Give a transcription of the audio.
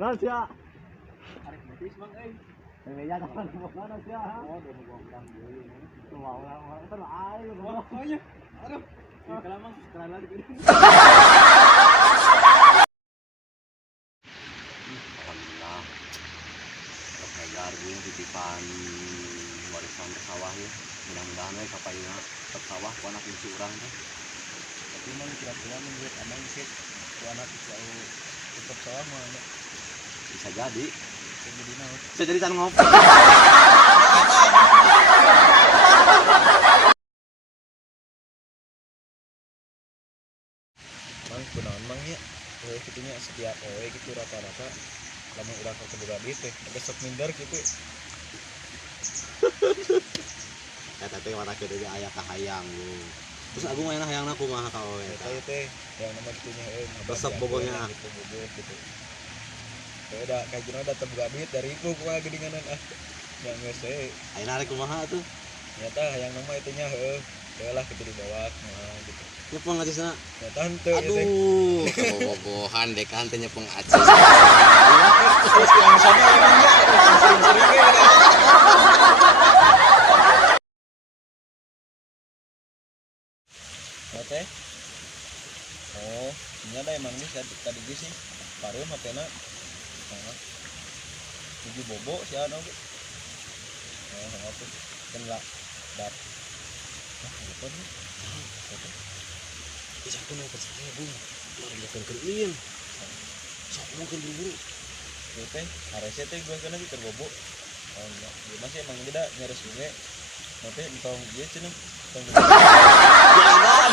Nah siya. Arek betis bang Meja kan mana siya? Oh udah gua bilang dulu Tuh orang itu ayo. oh iya aduh kalau mang kerana gitu Alhamdulillah terkejar gue titipan warisan ke sawah ya. Mudah-mudahan we kapayuna tetep sawah ku anak bungsu urang teh. tapi mang kira-kira menurut abang sih tuh anak jauh tetap sawah mah Bisa jadi. jadi naon Bisa jadi tan ngopi. mang kunaon mang ya kitunya setiap gitu rata-rata lamun urang ka kebuka duit teh ada sok minder gitu Eta teh warna kieu ge aya kahayang lu. Terus aku main hayangna kumaha ka we eta eta. teh yang nama gitunya Resep bogonya. gitu bogoh gitu udah kayak gini udah terbuka duit dari itu kumaha gedinganan yang geus Ayeuna rek kumaha tuh? ternyata yang nama itunya lah gitu di bawah nah gitu Nyepeng acisna. ternyata henteu Aduh, kebobogohan dek kan teh nyepeng acis. terus yang sana emangnya sering-sering ya teh oh ini ada emang nih tadi gue sih pareum hatena tujuh bobo si anu ge apa kan lah dat apa nih Bisa tuh nu percaya Bung. Mari bukan kerin. Sok mungkin buru-buru. itu teh arese teh gue kana di terbobo oh enggak dia masih emang tidak nyaris gue nanti tong ieu cenah tong Jangan.